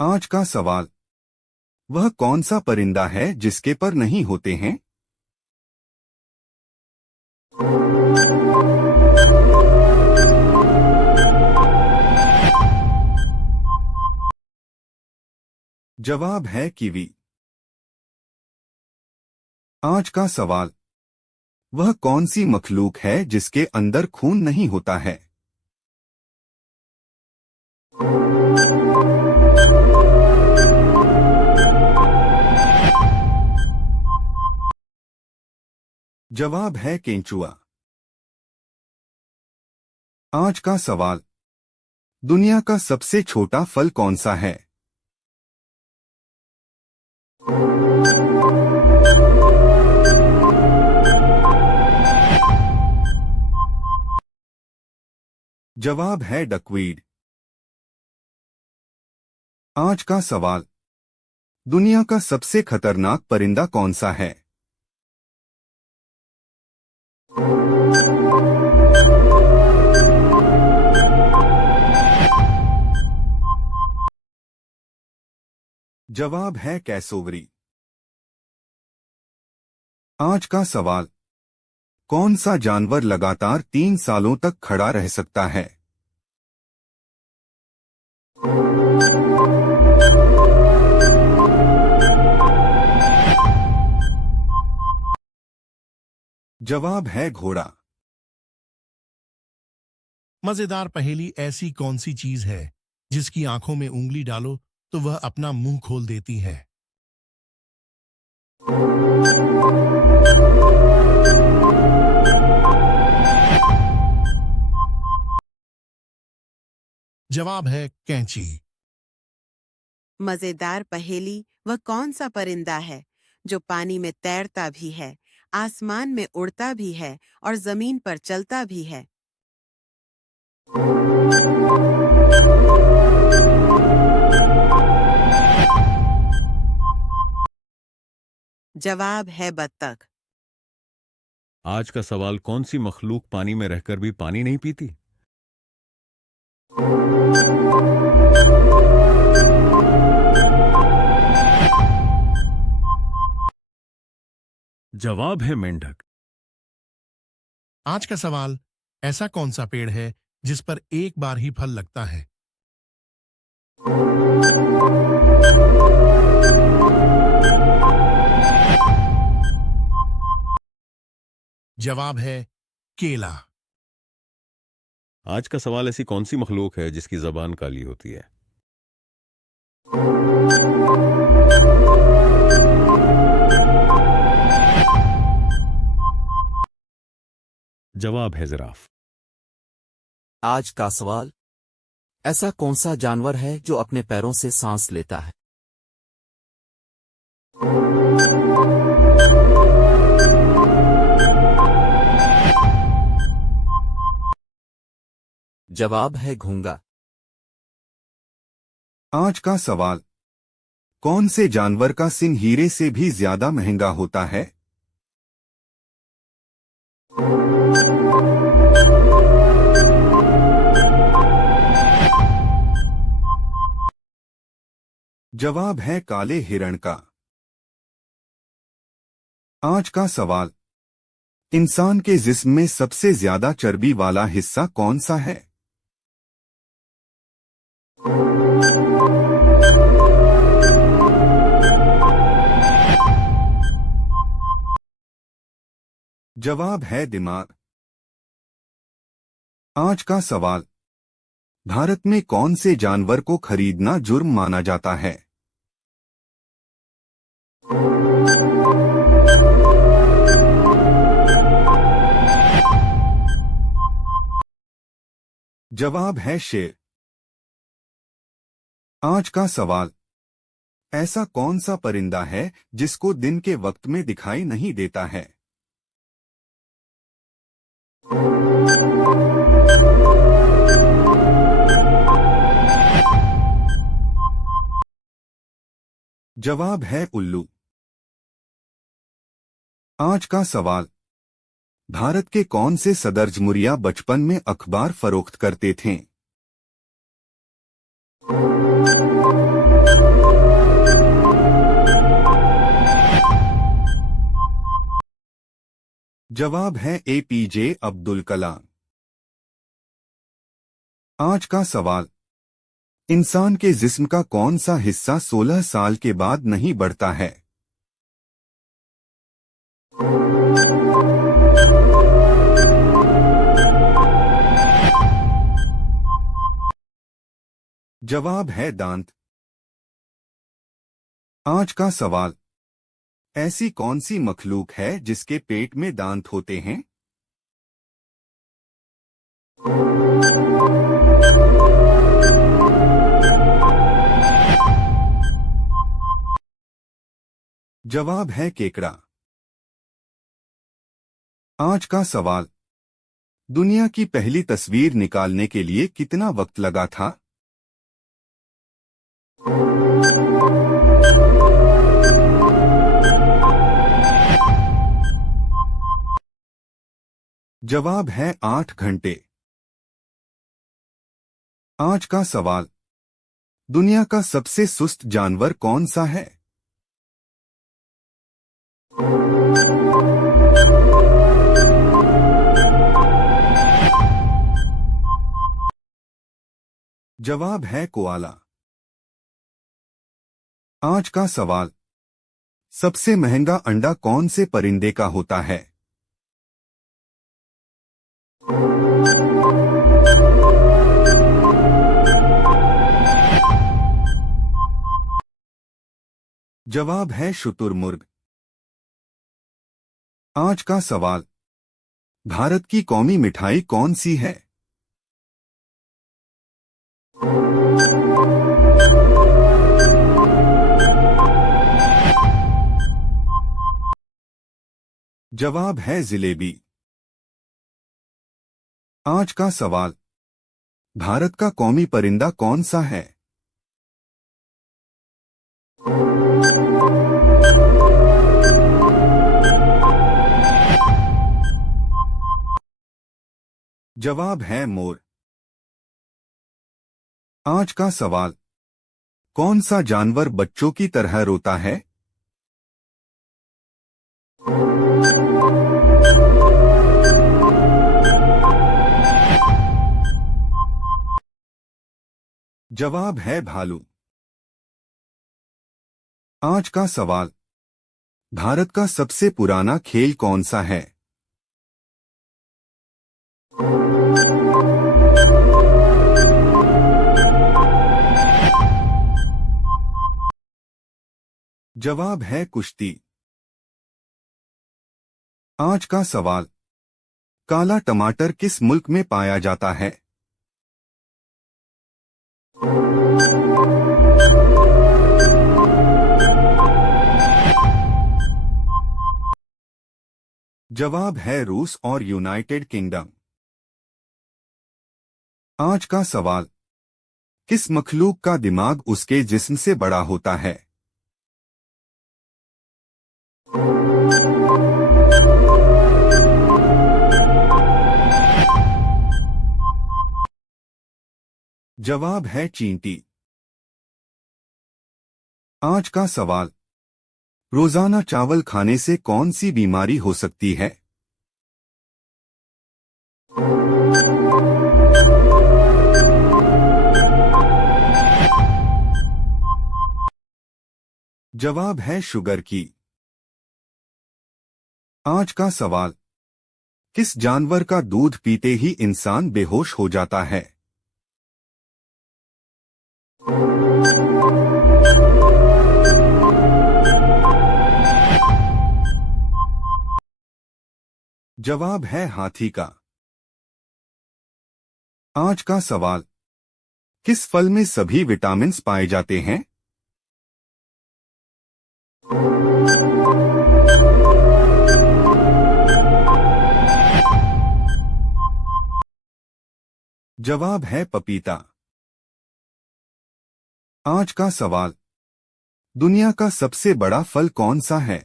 आज का सवाल। वह कौन सा परिंदा है जिसके पर नहीं होते हैं? जवाब है कीवी। आज का सवाल। वह कौन सी मखलूक है जिसके अंदर खून नहीं होता है? जवाब है केंचुआ। आज का सवाल। दुनिया का सबसे छोटा फल कौन सा है? जवाब है डकवीड। आज का सवाल। दुनिया का सबसे खतरनाक परिंदा कौन सा है? जवाब है कैसोवरी। आज का सवाल। कौन सा जानवर लगातार 3 सालों तक खड़ा रह सकता है? जवाब है घोड़ा। मजेदार पहेली। ऐसी कौन सी चीज है जिसकी आंखों में उंगली डालो तो वह अपना मुंह खोल देती है? जवाब है कैंची। मजेदार पहेली। वह कौन सा परिंदा है जो पानी में तैरता भी है, आसमान में उड़ता भी है और जमीन पर चलता भी है? जवाब है बत्तख। आज का सवाल। कौन सी मखलूक पानी में रहकर भी पानी नहीं पीती? जवाब है मेंढक। आज का सवाल। ऐसा कौन सा पेड़ है जिस पर एक बार ही फल लगता है? जवाब है केला। आज का सवाल। ऐसी कौन सी मखलूक है जिसकी जबान काली होती है? जवाब है जिराफ। आज का सवाल। ऐसा कौन सा जानवर है जो अपने पैरों से सांस लेता है? जवाब है घोंगा। आज का सवाल। कौन से जानवर का सिंह हीरे से भी ज्यादा महंगा होता है? जवाब है काले हिरण का। आज का सवाल। इंसान के जिस्म में सबसे ज्यादा चर्बी वाला हिस्सा कौन सा है? जवाब है दिमाग। आज का सवाल। भारत में कौन से जानवर को खरीदना जुर्म माना जाता है? जवाब है शेर। आज का सवाल। ऐसा कौन सा परिंदा है जिसको दिन के वक्त में दिखाई नहीं देता है? जवाब है उल्लू। आज का सवाल। भारत के कौन से सदर जमुरिया बचपन में अखबार फरोख्त करते थे? जवाब है एपीजे अब्दुल कलाम। आज का सवाल, इंसान के जिस्म का कौन सा हिस्सा 16 साल के बाद नहीं बढ़ता है? जवाब है दांत। आज का सवाल, ऐसी कौन सी मखलूक है जिसके पेट में दांत होते हैं? जवाब है केकड़ा। आज का सवाल, दुनिया की पहली तस्वीर निकालने के लिए कितना वक्त लगा था? जवाब है 8 घंटे। आज का सवाल, दुनिया का सबसे सुस्त जानवर कौन सा है? जवाब है कोआला। आज का सवाल, सबसे महंगा अंडा कौन से परिंदे का होता है? जवाब है शुतुरमुर्ग। आज का सवाल, भारत की कौमी मिठाई कौन सी है? जवाब है जिलेबी। आज का सवाल, भारत का कौमी परिंदा कौन सा है? जवाब है मोर। आज का सवाल, कौन सा जानवर बच्चों की तरह रोता है? जवाब है भालू। आज का सवाल, भारत का सबसे पुराना खेल कौन सा है? जवाब है कुश्ती। आज का सवाल, काला टमाटर किस मुल्क में पाया जाता है? जवाब है रूस और यूनाइटेड किंगडम। आज का सवाल, किस मखलूक का दिमाग उसके जिस्म से बड़ा होता है? जवाब है चींटी। आज का सवाल, रोजाना चावल खाने से कौन सी बीमारी हो सकती है? जवाब है शुगर की। आज का सवाल, किस जानवर का दूध पीते ही इंसान बेहोश हो जाता है? जवाब है हाथी का। आज का सवाल, किस फल में सभी विटामिन्स पाए जाते हैं? जवाब है पपीता। आज का सवाल, दुनिया का सबसे बड़ा फल कौन सा है?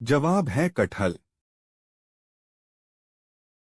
जवाब है कटहल।